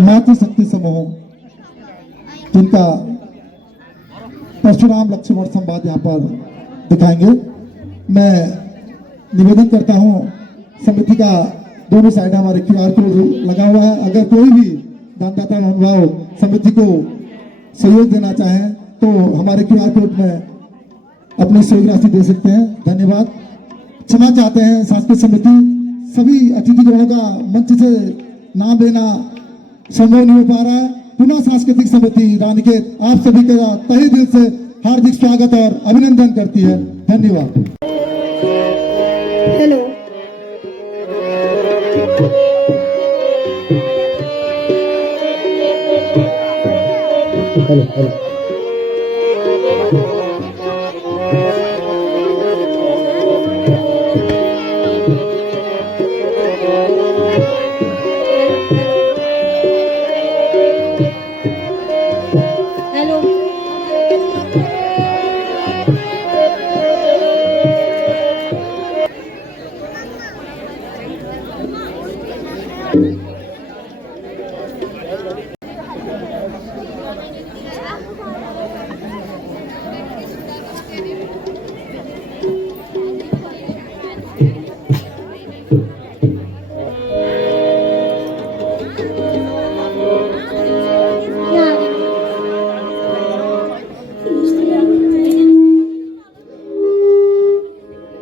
मातृशक्ति समूह जिनका परशुराम लक्ष्मण संवाद यहाँ पर दिखाएंगे। मैं निवेदन करता हूँ, समिति का दोनों साइड हमारे QR कोड लगा हुआ है। अगर कोई भी दानदाता अनुभाव समिति को सहयोग देना चाहें तो हमारे QR कोड में अपनी सहयोग राशि दे सकते हैं। धन्यवाद। क्षमा चाहते हैं सांस्कृतिक समिति सभी अतिथिगणों का मंच से नाम लेना संभव नहीं हो पा रहा है। पुनः सांस्कृतिक समिति रानीखेत आप सभी का तहे दिल से हार्दिक स्वागत और अभिनंदन करती है। धन्यवाद। हेलो,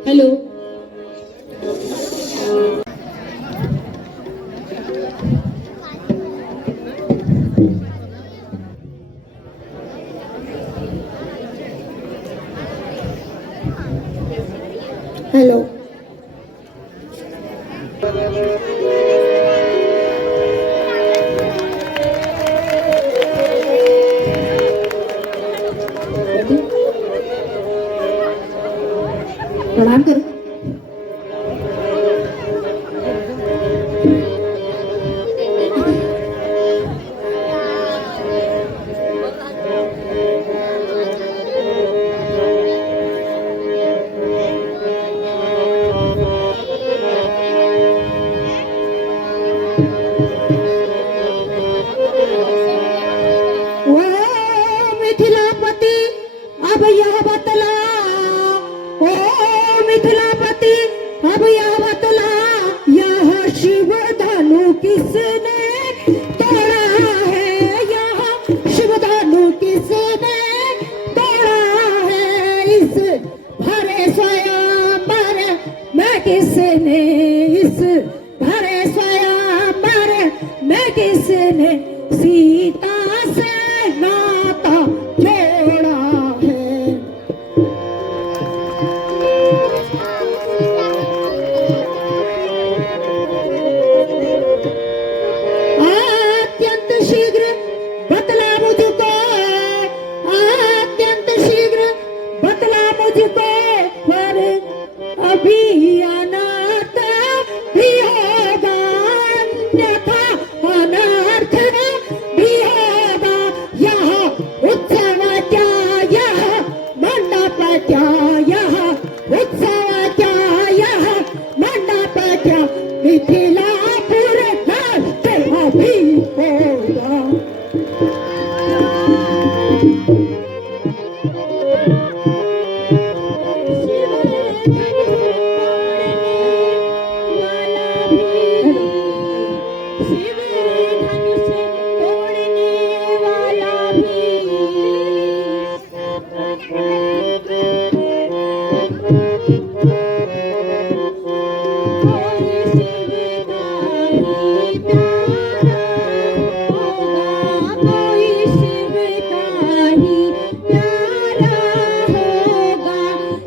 हेलो हेलो, हेलो, प्रणाम करो। मिथिलापति अब यह बतला, ओ मिथिलापति अब यह बतला, यह शिव धनु किसने तोड़ा है, यह शिव धनु किसने तोड़ा है, इस भरे स्वयंवर में किसने, इस भरे स्वयंवर में किसने सीता से नाता जोड़ा है। अत्यंत शीघ्र बतला मुझको, अत्यंत शीघ्र बतला मुझको, पर अभी अनर्थ भी होगा, अन्यथा अनर्थ भी होगा। यह उत्सव क्या, यह मंडप क्या, यह उत्सव क्या, यह मंडप क्या, मिथिलापुर नष्ट अभी होगा।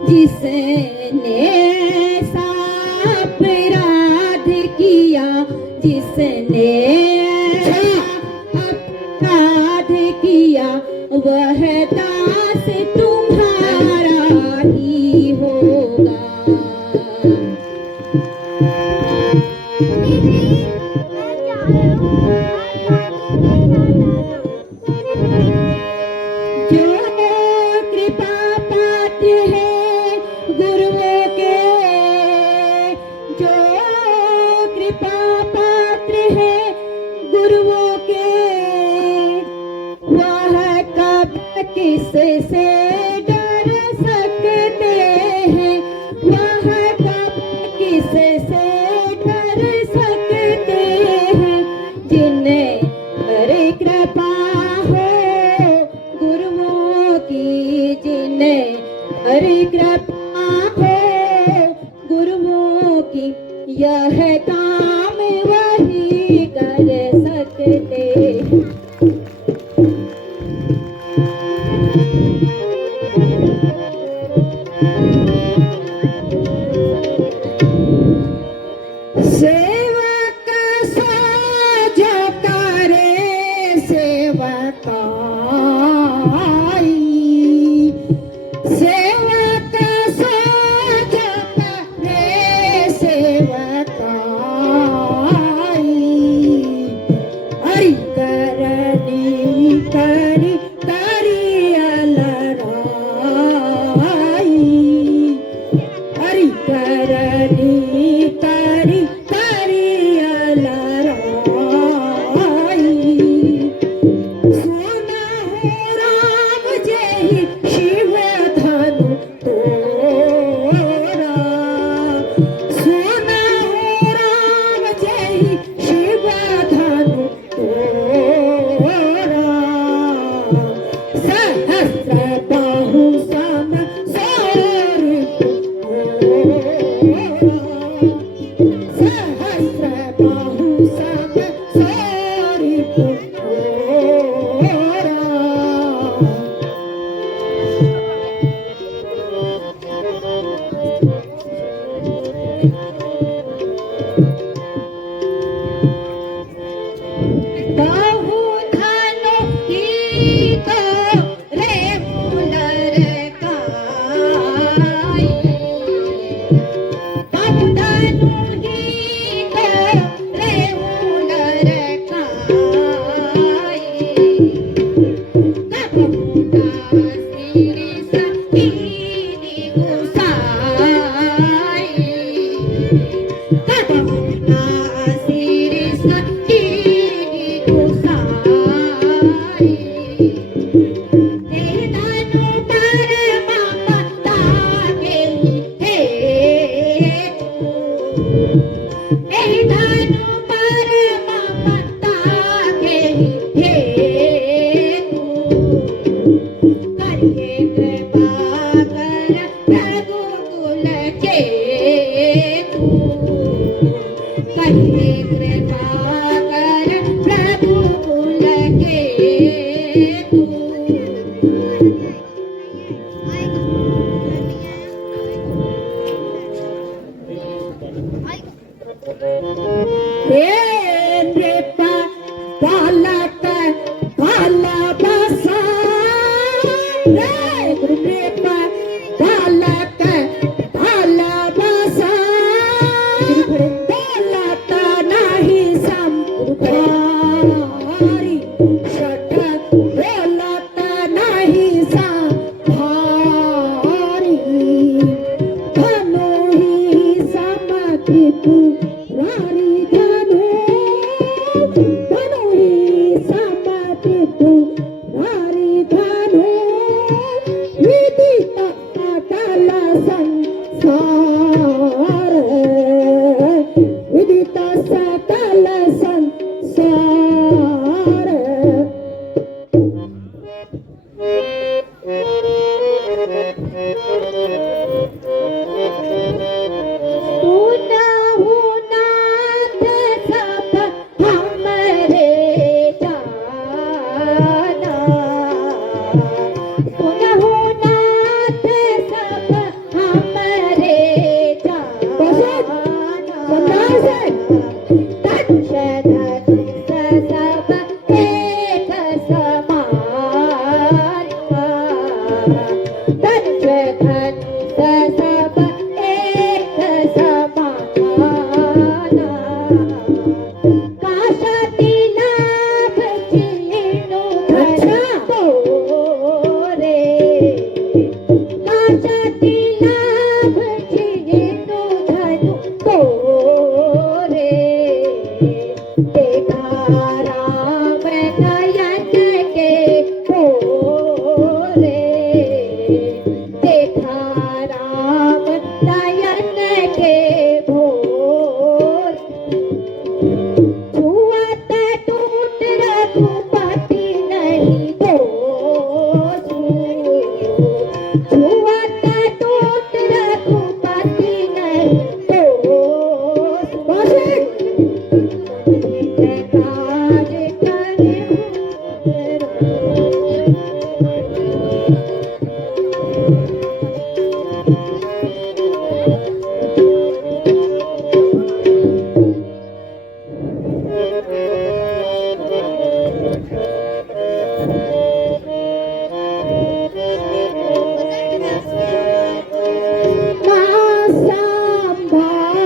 जिसने अपराध किया, जिसने अपराध किया, वह दास तुम्हारा ही होगा। जो कृपा पात्र है गुरुओं के, जो कृपा पात्र है गुरुओं किससे डर सकते हैं, वह कब किससे डर सकते हैं। जिन्हें पर कृपा हो गुरुओं की, जिन्हें पर कृपा हो गुरुओं की, यह काम वही कर सकते हैं। सेवक साझ करे सेवकाई, सेवक साझ करे सेवकाई, हरि करनी करी करी अलराई, हरि करनी करी करी अलराई। सुना हो राम जय शिव धनु तोरा, सुना हो राम जय शिव धनु तोरा। सहस्र बाहु सम सौर सहस्र बाहु सम सौर बाहु धनु की तो रे मुलर काई, बाहु धनु की तो रे मुलर काई, कबहुना सिरि सकीनी गुसाई, कबहुना सिरि सकीनी गुसाई। हे धनु पर ममता के हेतु, हे धनु पर ममता के हेतु, करिए कृपा कर रघुकुल चेतु, करिए कृपा कर रघुकुल चेतु। बालक बाला बसा बालक बाला बसा, बोलता नहीं संभारी शठ, बोलता नहीं संभारी। धनु ही समकृतु रारी धनु, धनु ही समकृतु रारी धनु, विदित सकल संसार, विदित सकल संसार। सुनहु नाथ सब हमरे जाना, सुनहु नाथ सब हमरे जाना। दक्ष धनुष सब एक समान, दक्ष धनुष सब एक समान। काशती लाभ चिन्नु धनु तोरे, काशती लाभ चिन्नु धनु तोरे। देखा राम नयन के भोरे,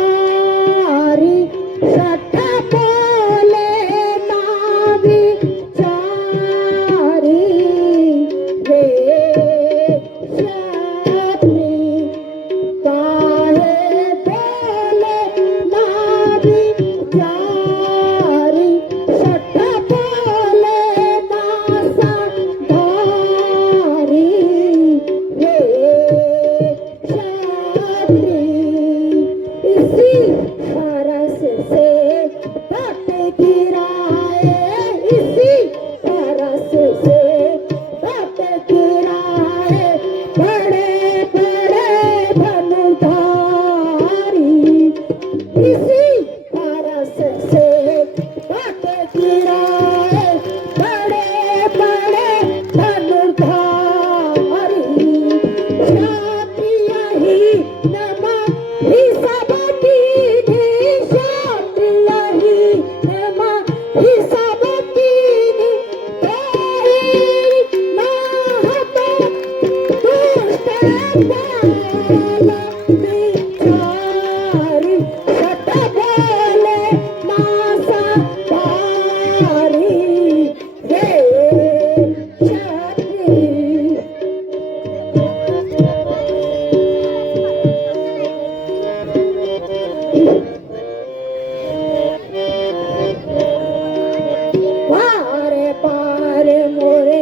सांभारी सठ बोले नावी चारी रे शास्त्री काहे बोले नावी चारी सठ बोले नासा धारी रे शास्त्री इसी फरस से पट गिराए इसी फरस से पट गिराए बड़े बड़े धनुधारी इसी फरस से पट गिराए बड़े बड़े धनुधारी शातिया ही नमा ही सब कीनी शातिया ही नमा ही सब कीनी तेरी नाहत दुष्ट बाला बिचारी सट बोले नासा पारी रे शास्त्री पारे पारे मोरे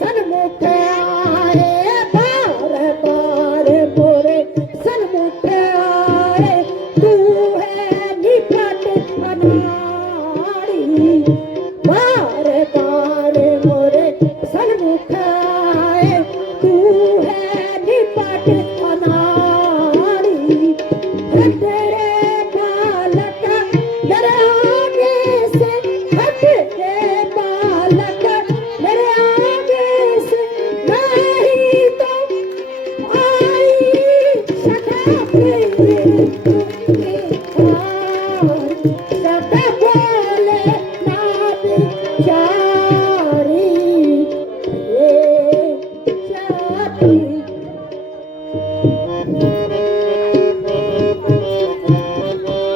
सन्मुख आए पारे पारे मोरे सन्मुख आए तू है निपट अनाड़ी पारे पारे मोरे सन्मुख आए तू है निपट अनाड़ी तेरे बालक मेरे आगे से हट के बालक मेरे आगे से नहीं तो आई सदा सदा बोले नाभी चारी ये चारी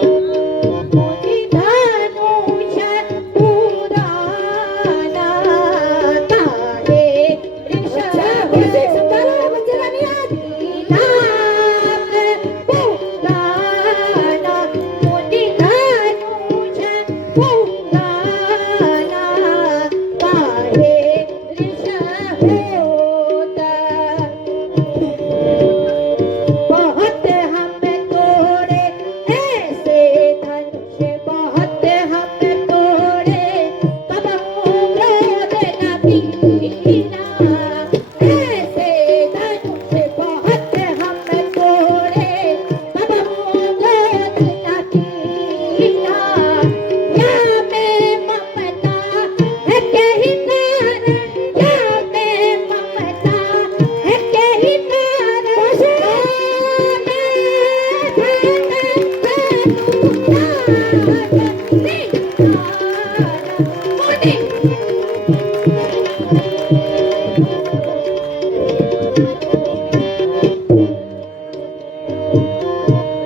मोती धनुष उड़ाना तारे ऋषभ संताला मंजरा नियाज नाम पुराना मोती धनुष उड़ाना तारे ऋषभ होता बहुत हम तोड़े ऐसे धनुष बहुत हम तोड़े तब क्रोध न पीना ऐसे धनुष बहुत हम तोड़े तब क्रोध न पीना या में ममता है कहीं कारण या में ममता है कहीं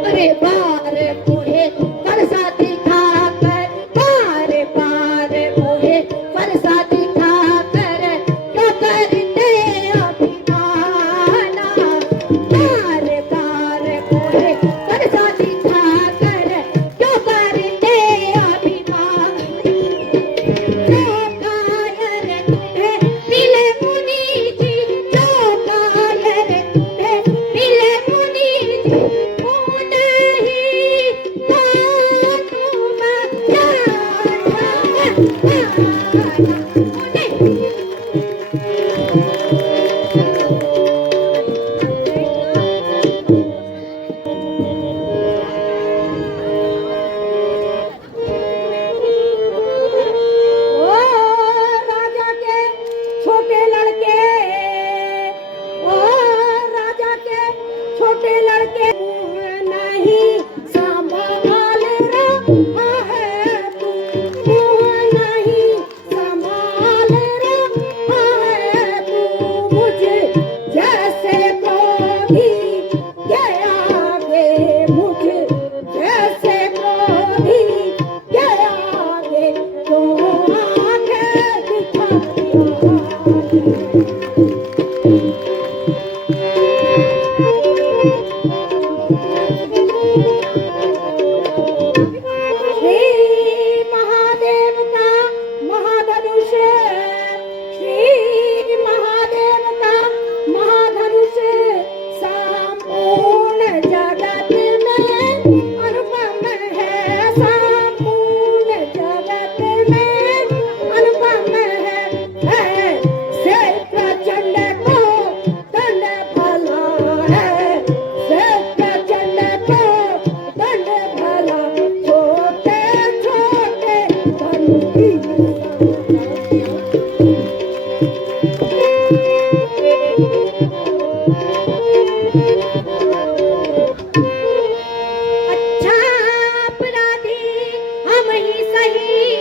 अरे बार मुहे परसा दिखाकर बार बार मुहे परसा दिखाकर क्यों करते अभिमाना बार बार मुहे परसा दिखाकर क्यों करते अभिमान जो कायर है मिले मुनि जी जो कायर है मिले मुनि जी राजा के छोटे लड़के ओ राजा के छोटे लड़के नहीं संभाल रहा है तू में अनुपम है से प्रचंड को दंड भला है से प्रचंड को दंड भला छोटे छोटे धन की अच्छा अपराधी हम ही सही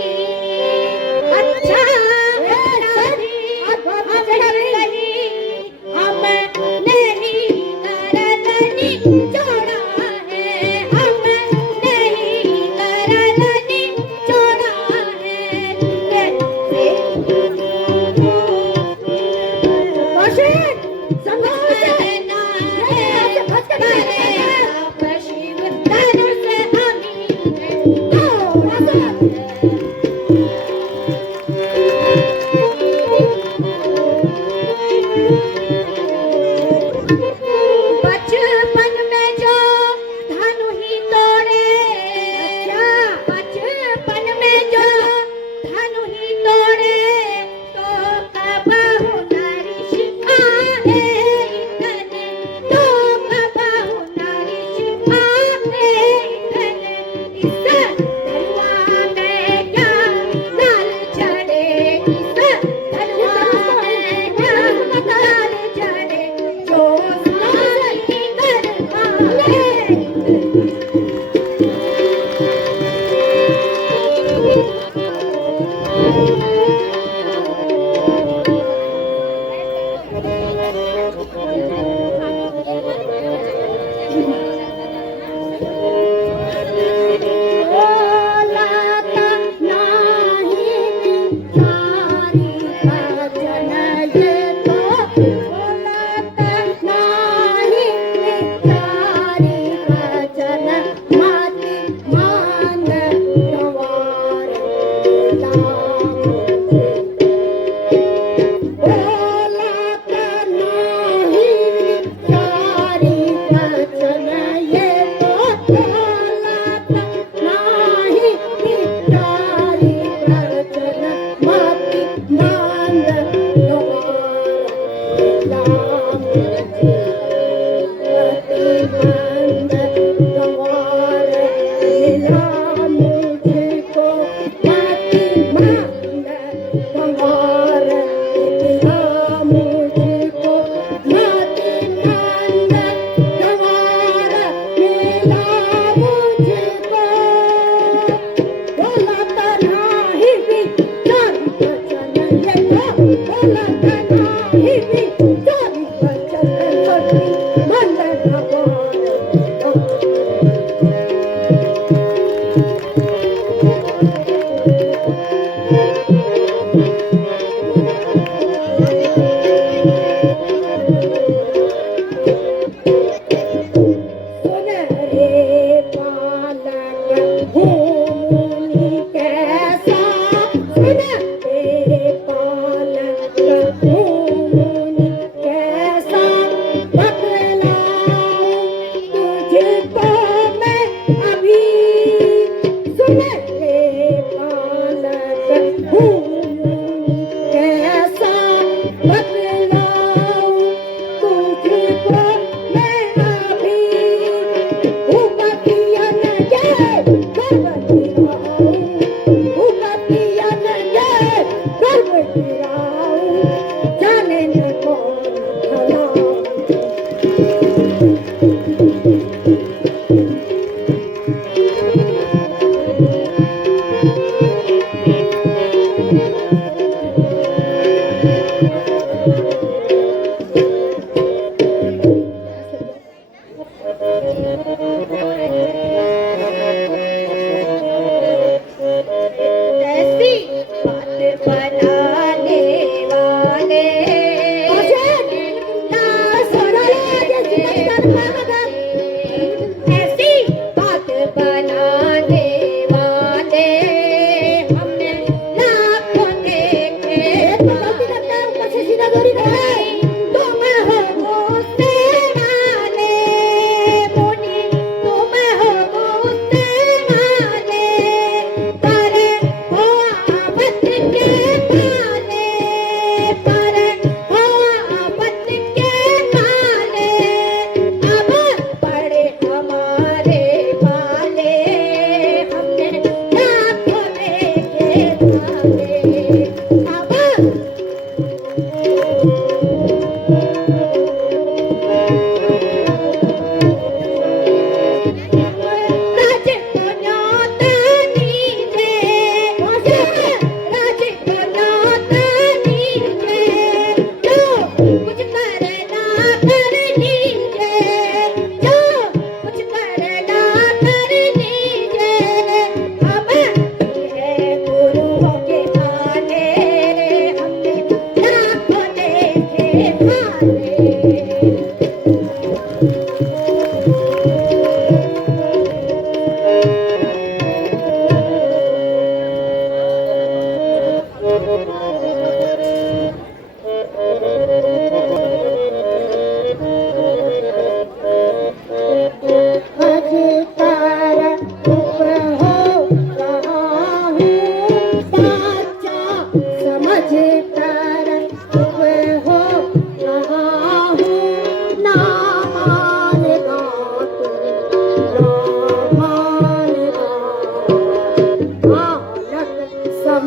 अच्छा अपराधी हम सही हम नहीं करलनी छोड़ा है हम नहीं करलनी छोड़ा है कौशिक संघर्ष बचपन में जो धनु ही तोड़े बचपन में जो धनु ही तोड़े तो कबहु नारी शिखाए इतने तो कबहु नारी शिखाए इतने इस धनुआ में क्या लाल चढ़े इस धनुआ में क्या लाल चढ़े जो सारी कर पाए ओलाता नाही सारी भजन ये तो ओलाता नाही सारी भजन माती मान गवार ओलाता नाही सारी भजन ये तो ओलाता नाही सारी भजन माती मान गवार लीला मुझको माती मान गवार लीला मुझको माती मान गवार लीला मुझको बोलाता नाही विचार वचन ये बोलाता नाही विचार वचन छोटी मन भगवान सुन रे बालक भूमि कैसा सुन रे बालक भूमि कैसा बतलाऊं तुझको मैं अभी सुन रे बालक भूमि कैसा बतलाऊं तुझको मैं अभी उपतियन के गर्भ गिराऊं उपतियन के गर्भ गिराऊं जाने न कौन भला ऐसी बात बनाने वाले ना सुना ऐसी बात बनाने वाले हमने लाखों देखे तुम हो मुझसे माने मुनि तुम हो मुझसे माने पर हो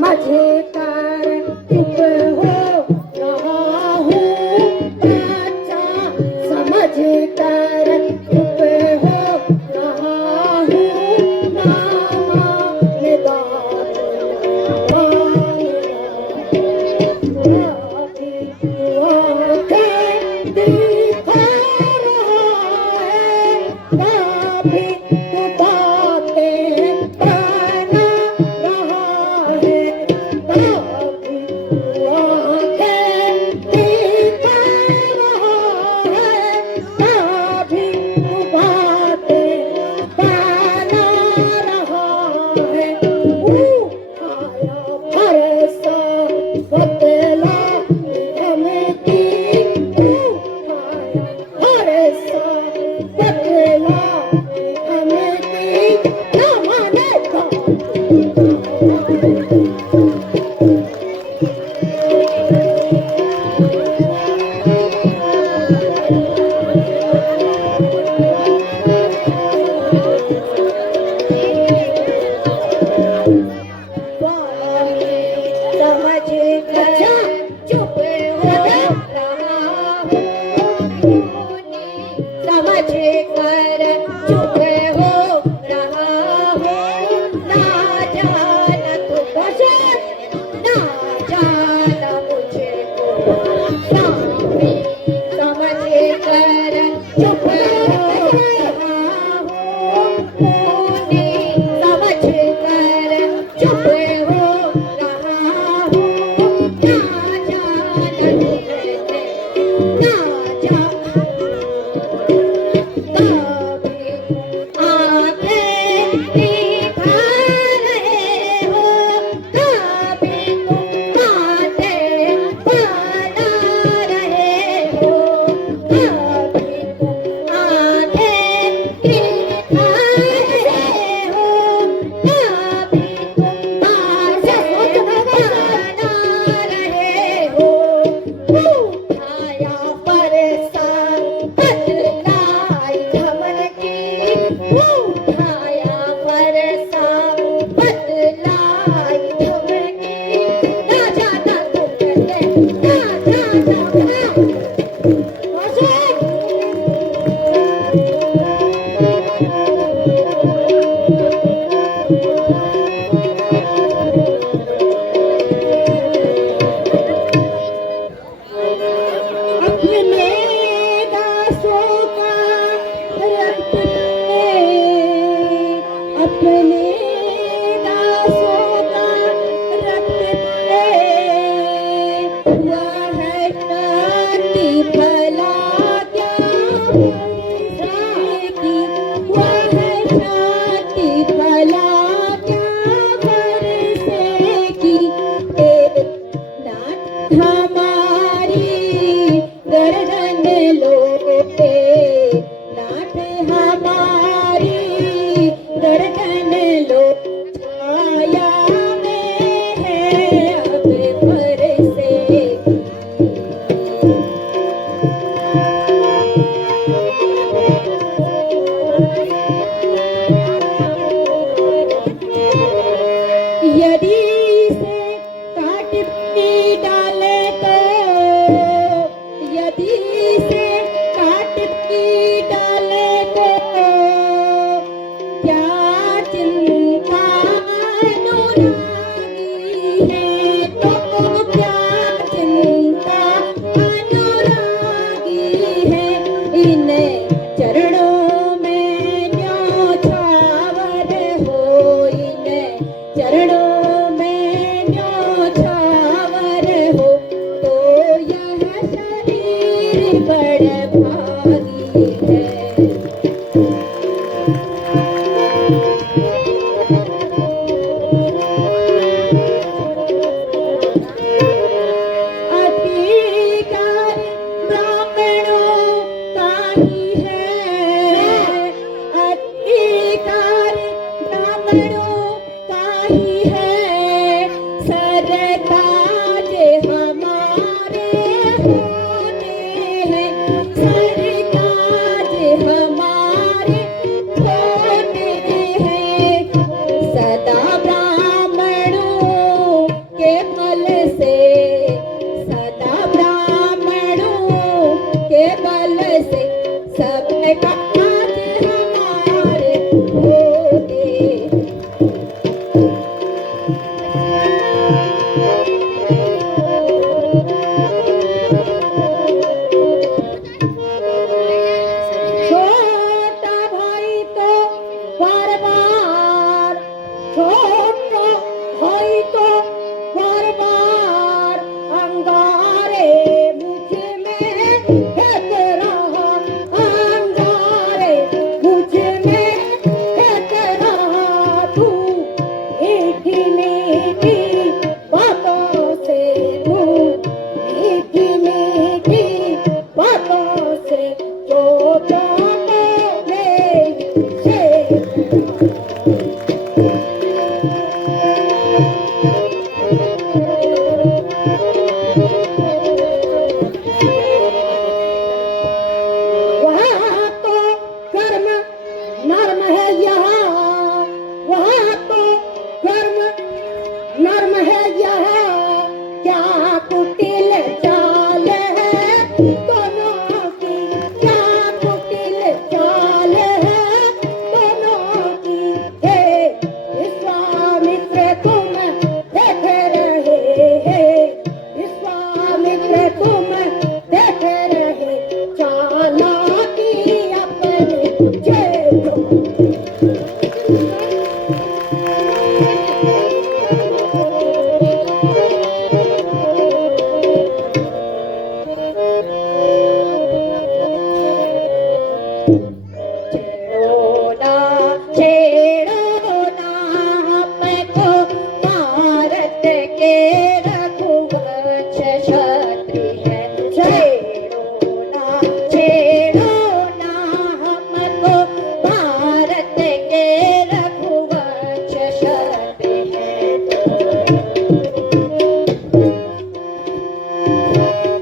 समझे कर चुप हो रहा हूँ बच्चा समझ कर चुप हो रहा हूँ ना माने बात अभी आंखें दिखा रहा है कभी बातें बना रहा है धर्म है यह क्या कुटिल चाल है दोनों की क्या कुटिल चाल है दोनों की हे विश्वामित्र तुम देख रहे विश्वामित्र तुम देख रहे चालाकी अपनी जेब छेड़ो ना हमको भारत के रघुवंश क्षत्रि है छेड़ो ना हमको भारत के रघुवंश क्षत्रि है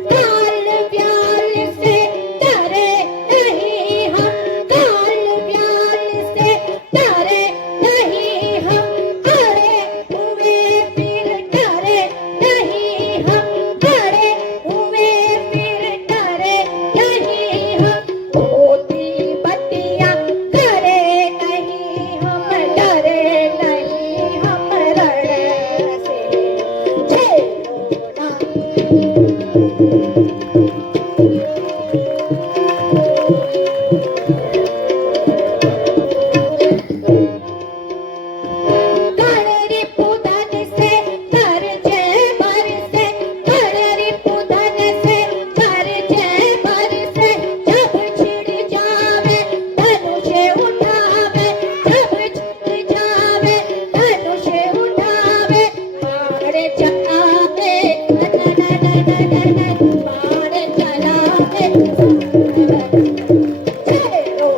काल व्याल से डरे नहीं हम काल व्याल से डरे नहीं हम अरे हुए फिर डरे नहीं हम अरे हुए फिर डरे नहीं हम होती बतिया करे नहीं हम डरे नहीं हम रण से छेड़ो कड़री पुदन से करजे बरसे कड़री पुदन से करजे बरसे जब छिड़ जावे धनुष उठावे जब छिड़ जावे धनुष उठावे बाण चलावे बाण चलावे छेड़ो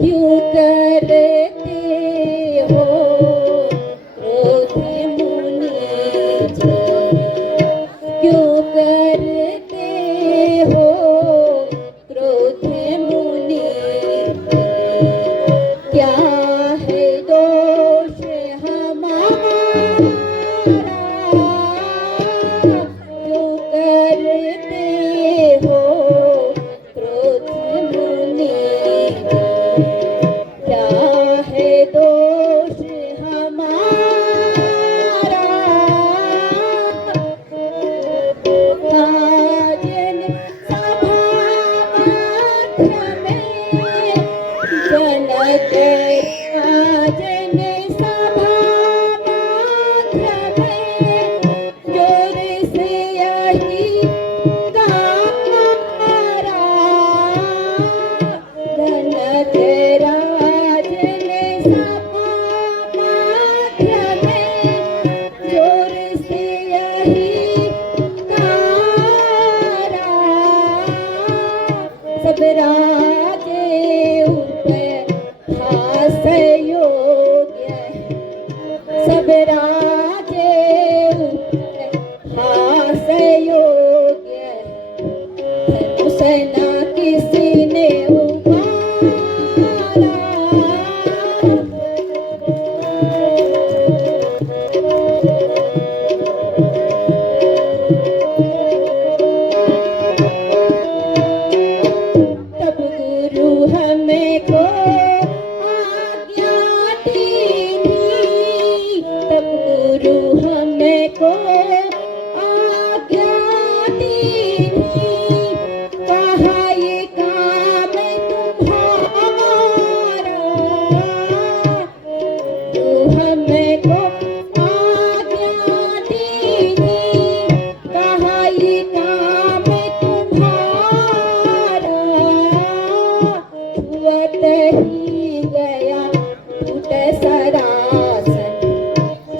क्यों करते हो क्रोध मुनि जी क्यों करते हो क्रोध मुनि जी क्या है दोष हमारा क्यों करते हो क्रोध मुनि जी क्या है दोष हमारा राजन सभा मध्य में जनक राजन सभा मध्य में जोर से यही गारा जनक राजन सभा मध्य में जोर से यही गारा सब राजे ऊपर हास्य योग्य सब राजे ऊपर हास्य योग्य धनुष ना किसी ने उबारा तब गुरु हमें को आज्ञा दीनी तब गुरु हमें को आज्ञा दीनी कहा ये काम तुम्हारा तू हमें को आज्ञा दीनी कहा ये काम तुम्हारा छुअत ही गया टूट सरासन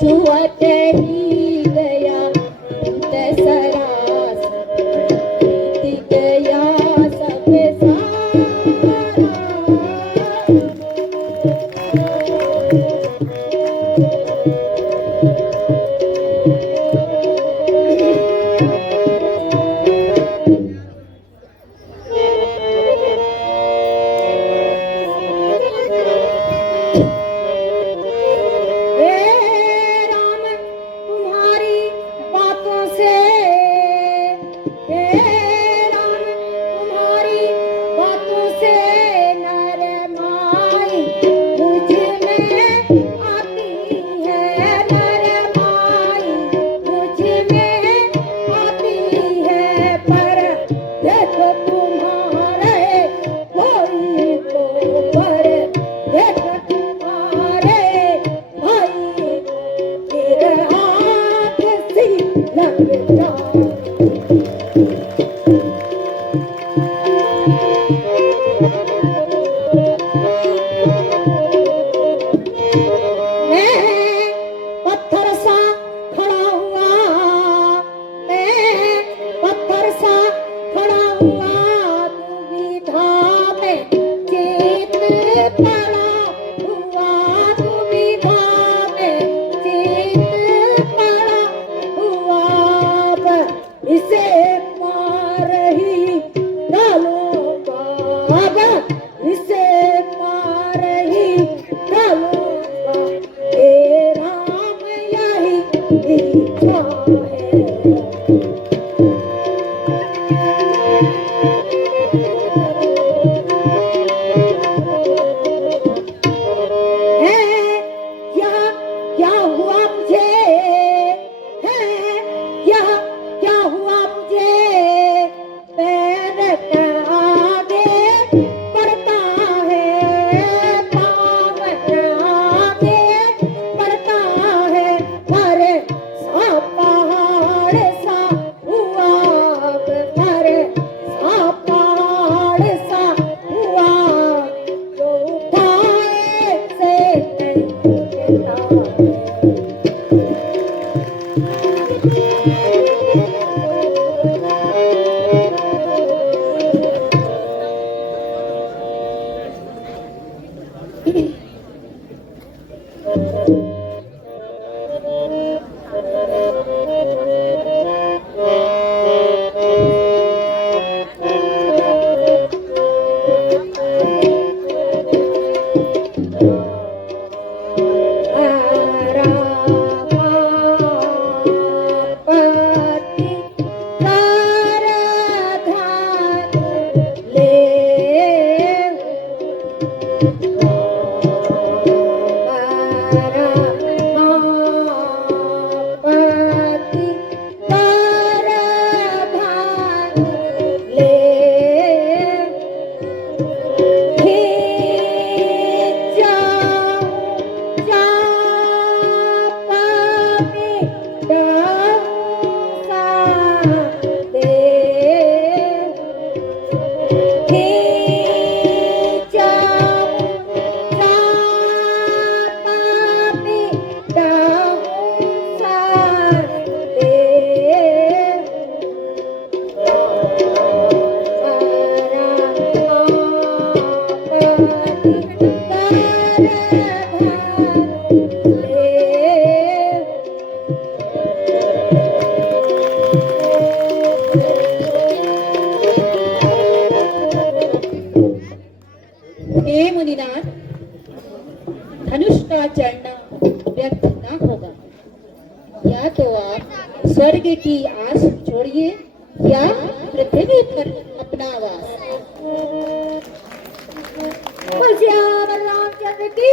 छुअत ही गया टूट सरासन बीत गया सब सारा लग जाऊं। मैं पत्थर सा खड़ा हुआ, मैं पत्थर सा खड़ा हुआ, दुविधा में चेत पड़ा हुआ, दुविधा में चेत पड़ा हुआ। अब इसे मार ही डालूंगा, अब इसे मार ही डालूंगा। हे राम यही इच्छा है। है यह क्या हुआ मुझे, है यह क्या हुआ मुझे, पैर आगे बढ़ता है, पाँव आगे बढ़ता है। अरे सा पहाड़ सा हुआ, अरे सा पहाड़ सा हुआ, जो उठाए से नहीं गिरता। हे मुनिनाथ, धनुष का चढ़ना व्यर्थ न होगा। या तो आप स्वर्ग की आस छोड़िए या पृथ्वी पर अपना वास। श्याम रामचंद्र की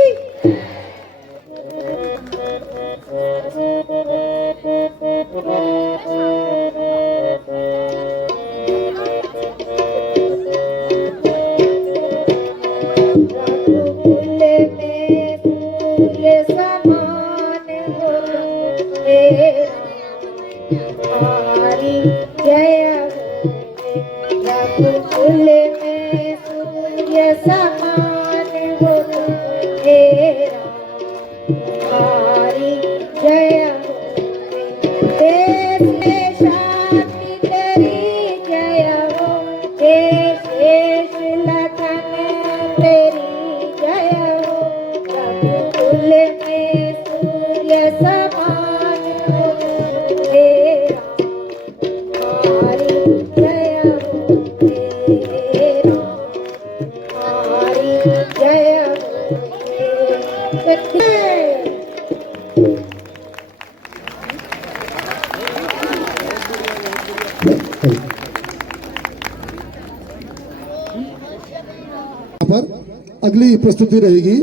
रघुकुल में सूर्य समान हो हे हमारी जय हो। देश में शांति तेरी जय हो, हे शेष लखन तेरी जय हो। रघुकुल में सूर्य समान हो हे हमारी जय हो, हे हमारी जय हो। पर अगली प्रस्तुति रहेगी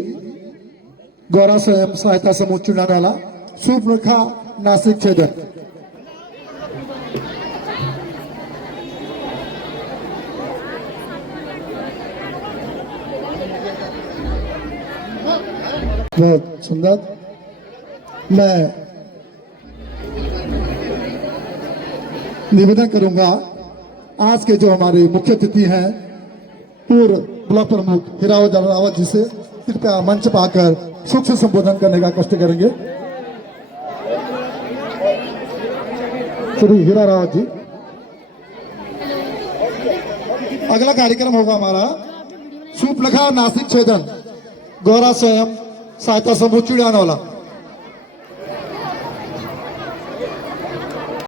गौरा स्वयं सहायता समूह चुनानाला सुप्रखा नासिक छेदक। बहुत सुंदर। मैं निवेदन करूंगा आज के जो हमारे मुख्य अतिथि हैं पूर्व ब्लॉक प्रमुख हीरावत रावत जी से कृपया मंच पर आकर सुख से संबोधन करने का कष्ट करेंगे। श्री हीरा रावत जी। अगला कार्यक्रम होगा हमारा सूपलखा नासिक छेदन गौरा स्वयं सहायता समूह चिड़ियानौला।